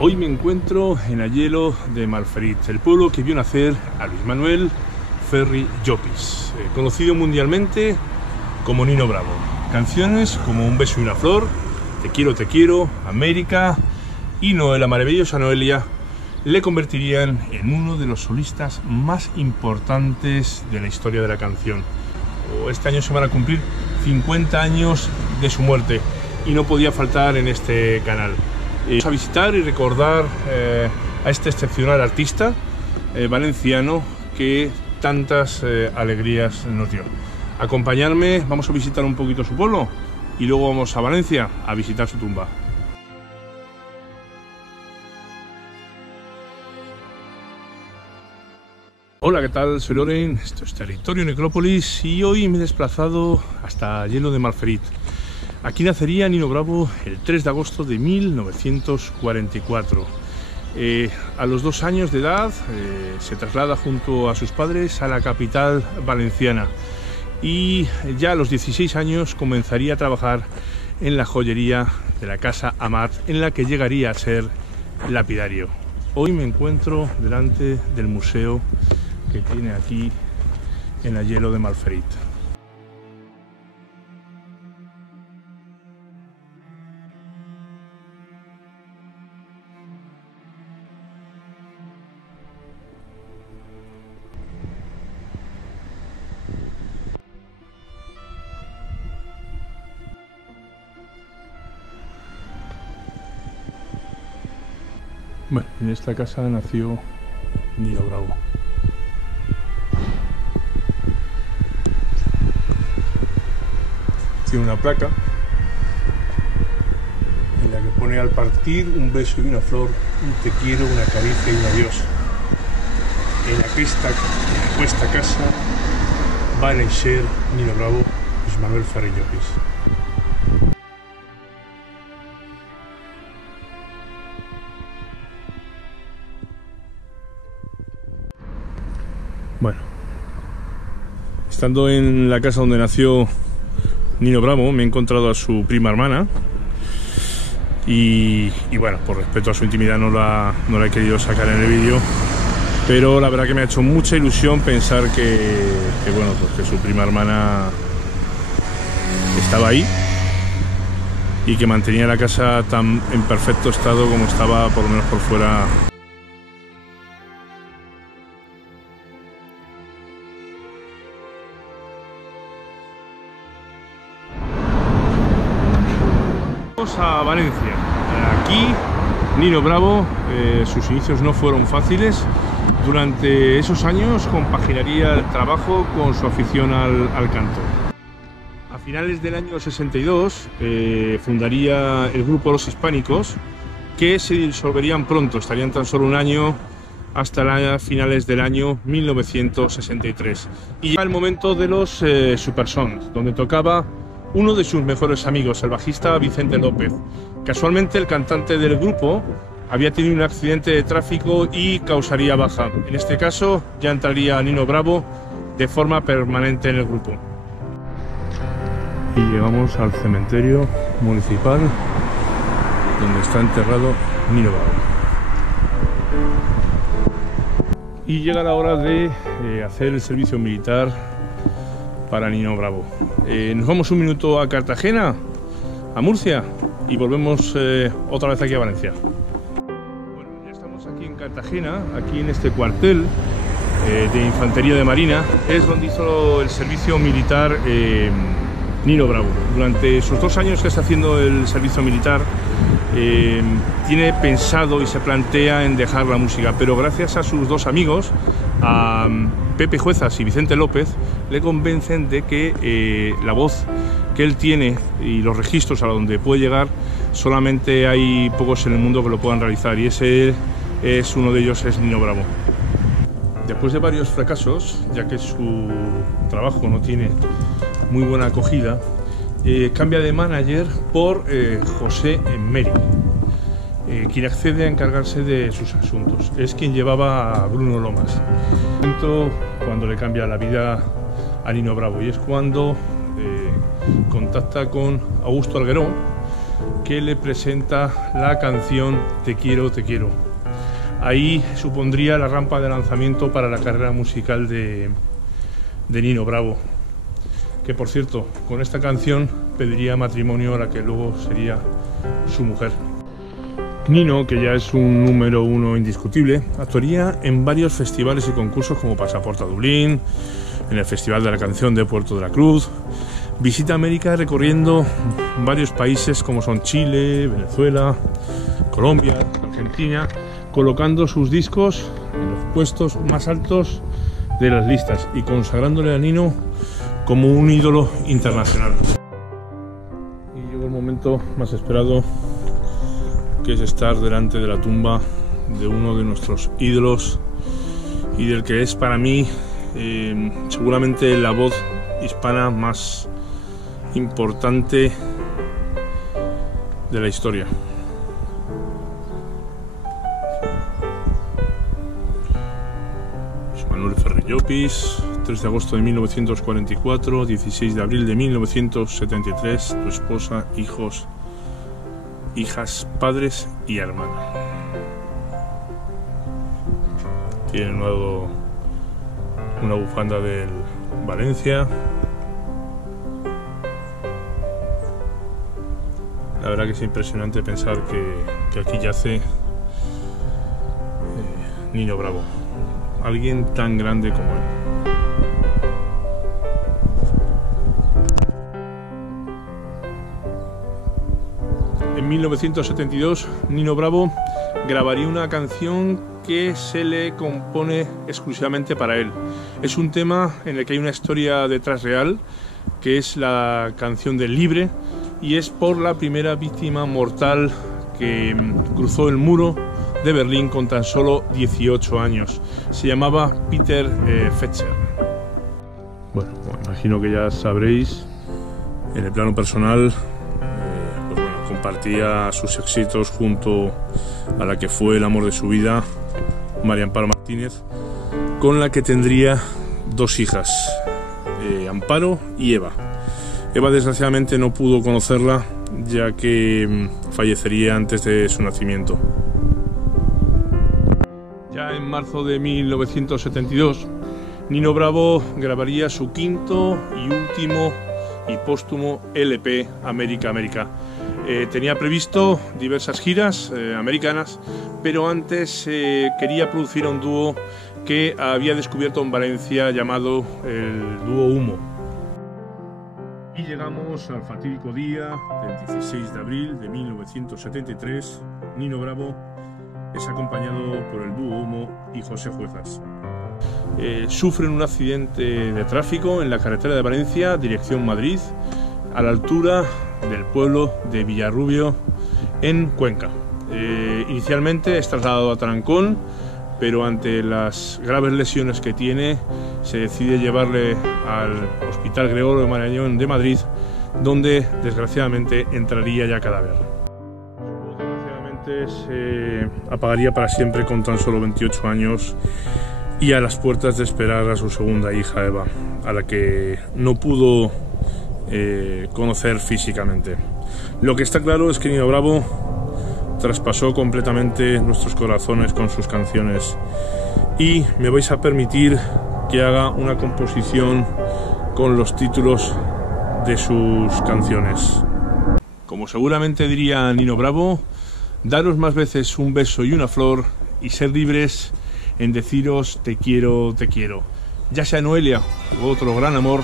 Hoy me encuentro en Aielo de Malferit, el pueblo que vio nacer a Luis Manuel Ferri Llopis, conocido mundialmente como Nino Bravo. Canciones como Un beso y una flor, Te quiero, América y Noelia, maravillosa Noelia, le convertirían en uno de los solistas más importantes de la historia de la canción. Este año se van a cumplir 50 años de su muerte y no podía faltar en este canal. Vamos a visitar y recordar a este excepcional artista valenciano que tantas alegrías nos dio. Acompañarme, vamos a visitar un poquito su pueblo y luego vamos a Valencia a visitar su tumba. Hola, ¿qué tal? Soy Loren, esto es Territorio Necrópolis y hoy me he desplazado hasta Aielo de Malferit. Aquí nacería Nino Bravo el 3 de agosto de 1944. A los 2 años de edad se traslada junto a sus padres a la capital valenciana y ya a los 16 años comenzaría a trabajar en la joyería de la Casa Amat, en la que llegaría a ser lapidario. Hoy me encuentro delante del museo que tiene aquí en Aielo de Malferit. Bueno, en esta casa nació Nino Bravo. Tiene una placa en la que pone: al partir un beso y una flor, un te quiero, una caricia y un adiós. En esta casa va a nacer Nino Bravo, Luis Manuel Ferri Llopis. Bueno, estando en la casa donde nació Nino Bravo, me he encontrado a su prima hermana y bueno, por respeto a su intimidad no la he querido sacar en el vídeo, pero la verdad que me ha hecho mucha ilusión pensar que bueno, pues que su prima hermana estaba ahí y que mantenía la casa tan en perfecto estado como estaba, por lo menos por fuera. A Valencia. Aquí Nino Bravo, sus inicios no fueron fáciles. Durante esos años compaginaría el trabajo con su afición al canto. A finales del año 62 fundaría el grupo Los Hispánicos, que se disolverían pronto, estarían tan solo un año hasta finales del año 1963. Y llega el momento de los Supersons, donde tocaba uno de sus mejores amigos, el bajista Vicente López. Casualmente el cantante del grupo había tenido un accidente de tráfico y causaría baja. En este caso ya entraría Nino Bravo de forma permanente en el grupo. Y llegamos al cementerio municipal donde está enterrado Nino Bravo. Y llega la hora de hacer el servicio militar para Nino Bravo. Nos vamos un minuto a Cartagena, a Murcia, y volvemos otra vez aquí a Valencia. Bueno, ya estamos aquí en Cartagena, aquí en este cuartel de Infantería de Marina. Es donde hizo el servicio militar Nino Bravo. Durante sus 2 años que está haciendo el servicio militar, tiene pensado y se plantea en dejar la música, pero gracias a sus 2 amigos, a Pepe Juezas y Vicente López, le convencen de que la voz que él tiene y los registros a donde puede llegar, solamente hay pocos en el mundo que lo puedan realizar, y ese es uno de ellos, es Nino Bravo. Después de varios fracasos, ya que su trabajo no tiene muy buena acogida, cambia de manager por José Meri, quien accede a encargarse de sus asuntos. Es quien llevaba a Bruno Lomas. Cuando le cambia la vida a Nino Bravo, y es cuando contacta con Augusto Algueró, que le presenta la canción Te quiero, te quiero. Ahí supondría la rampa de lanzamiento para la carrera musical de Nino Bravo, que por cierto, con esta canción pediría matrimonio a la que luego sería su mujer. Nino, que ya es un número uno indiscutible, actuaría en varios festivales y concursos como Pasaporte a Dublín, en el Festival de la Canción de Puerto de la Cruz. Visita América recorriendo varios países como son Chile, Venezuela, Colombia, Argentina, colocando sus discos en los puestos más altos de las listas y consagrándole a Nino como un ídolo internacional. Y llegó el momento más esperado, que es estar delante de la tumba de uno de nuestros ídolos y del que es para mí seguramente la voz hispana más importante de la historia. Manuel Ferrer Llopis, 3 de agosto de 1944, 16 de abril de 1973, tu esposa, hijos, hijas, padres y hermana. Tiene una bufanda del Valencia. La verdad que es impresionante pensar que aquí yace Nino Bravo, alguien tan grande como él. En 1972, Nino Bravo grabaría una canción que se le compone exclusivamente para él. Es un tema en el que hay una historia detrás real, que es la canción del Libre, y es por la primera víctima mortal que cruzó el muro de Berlín con tan solo 18 años. Se llamaba Peter Fetzer. Bueno, imagino que ya sabréis, en el plano personal, compartía sus éxitos junto a la que fue el amor de su vida, María Amparo Martínez, con la que tendría dos hijas, Amparo y Eva. Eva desgraciadamente no pudo conocerla, ya que fallecería antes de su nacimiento. Ya en marzo de 1972, Nino Bravo grabaría su quinto y último y póstumo LP, América, América. Tenía previsto diversas giras americanas, pero antes quería producir a un dúo que había descubierto en Valencia llamado el dúo Humo. Y llegamos al fatídico día del 16 de abril de 1973. Nino Bravo es acompañado por el dúo Humo y José Juezas. Sufren un accidente de tráfico en la carretera de Valencia, dirección Madrid, a la altura del pueblo de Villarrubio, en Cuenca. Inicialmente es trasladado a Tarancón, pero ante las graves lesiones que tiene, se decide llevarle al Hospital Gregorio Marañón de Madrid, donde desgraciadamente entraría ya cadáver. Desgraciadamente se apagaría para siempre con tan solo 28 años y a las puertas de esperar a su segunda hija, Eva, a la que no pudo conocer físicamente. Lo que está claro es que Nino Bravo traspasó completamente nuestros corazones con sus canciones, y me vais a permitir que haga una composición con los títulos de sus canciones. Como seguramente diría Nino Bravo, daros más veces un beso y una flor y ser libres en deciros te quiero, te quiero. Ya sea Noelia u otro gran amor,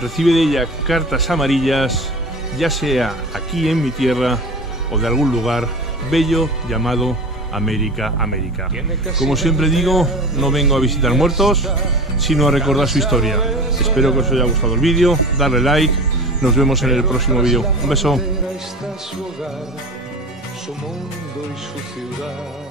recibe de ella cartas amarillas, ya sea aquí en mi tierra o de algún lugar bello llamado América, América. Como siempre digo, no vengo a visitar muertos, sino a recordar su historia. Espero que os haya gustado el vídeo, darle like, nos vemos en el próximo vídeo. Un beso. Su mundo y su ciudad.